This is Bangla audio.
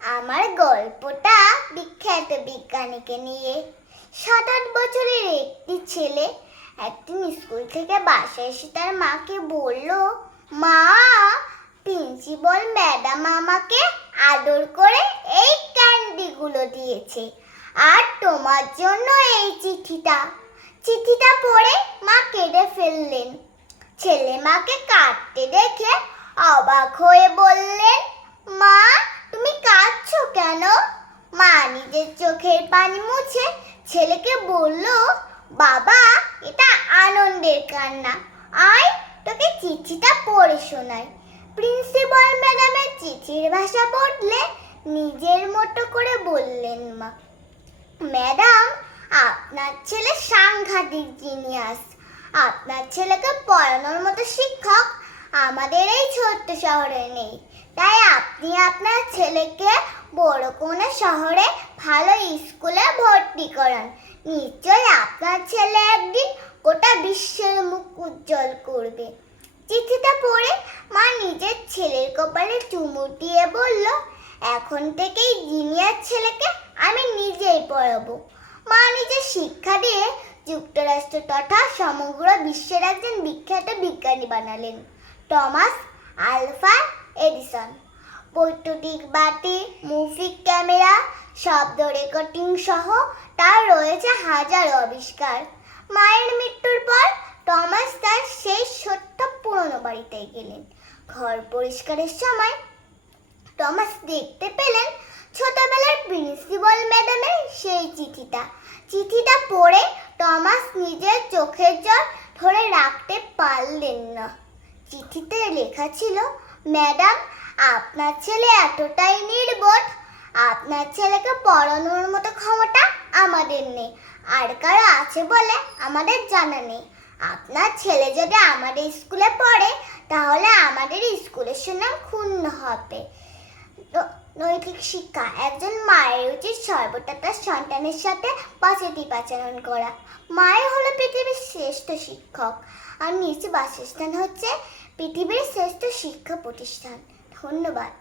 আমার গল্পটা বিখ্যাত বিজ্ঞানীকে নিয়ে। সাত আট বছরের একটি ছেলে একদিন স্কুল থেকে বাসায় এসে তার মাকে বলল, মা, প্রিন্সিপাল ম্যাডাম আমাকে আদর করে এই ক্যান্ডিগুলো দিয়েছে আর তোমার জন্য এই চিঠিটা। চিঠিটা পড়ে মা কেঁদে ফেললেন। ছেলে মাকে কাঁদতে দেখে অবাক হয়ে বললেন মা তুমি কাঁদছো কেন মা নিজের চোখের পানি মুছে ছেলেকে বলল, বাবা, এটা আনন্দের কান্না। আয়, তোকে চিঠিটা পড়ে শোনাই। প্রিন্সিপাল ম্যাডামের চিঠির ভাষা বদলে নিজের মতো করে বললেন মা। ম্যাডাম, আপনার ছেলে সাংঘাতিক জিনিয়াস। আপনার ছেলেকে পড়ানোর মতো শিক্ষক আমাদের এই ছোট্ট শহরে নেই। তাই আপনি আপনার ছেলেকে বড় কোনো শহরে ভালো স্কুলে ভর্তি করান। নিশ্চয়ই আপনার ছেলে একদিন গোটা বিশ্বের মুখ উজ্জ্বল করবে। চিঠিটা পড়ে মা নিজের ছেলের কপালে চুমু দিয়ে বলল, এখন থেকেই জিনিয়ার ছেলেকে আমি নিজেই পড়াবো। মা নিজের শিক্ষা দিয়ে যুক্তরাষ্ট্র তথা সমগ্র বিশ্বের একজন বিখ্যাত বিজ্ঞানী বানালেন, টমাস আলফা এডিসন। বৈদ্যুতিক বাতি মুভি ক্যামেরা, শব্দ রেকর্ডিং সহ তার রয়েছে হাজারো আবিষ্কার। মায়ের মৃত্যুর পর টমাস তার সেই ছোট্ট পুরনো বাড়িতে গেলেন। ঘর পরিষ্কারের সময় টমাস দেখতে পেলেন ছোটবেলার প্রিন্সিপাল ম্যাডামের সেই চিঠিটা। চিঠিটা পড়ে টমাস নিজের চোখের জল ধরে রাখতে পারলেন না। চিঠিতে লেখা ছিল ম্যাডাম, আপনার ছেলে এতটাই নির্বোধ। আপনার ছেলেকে পড়ানোর মতো ক্ষমতা আমাদের নেই। আর কারও আছে বলে আমাদের জানা নেই। আপনার ছেলে যদি আমাদের স্কুলে পড়ে, তাহলে আমাদের স্কুলের সুনাম ক্ষুণ্ণ হবে। নৈতিক শিক্ষা, একজন মায়ের উচিত সর্বদা তার সন্তানের সাথে পজিটিভ আচরণ করা। মায়ের হলো পৃথিবীর শ্রেষ্ঠ শিক্ষক, আর নিজ বাসস্থান হচ্ছে পৃথিবীর শ্রেষ্ঠ শিক্ষা প্রতিষ্ঠান। ধন্যবাদ।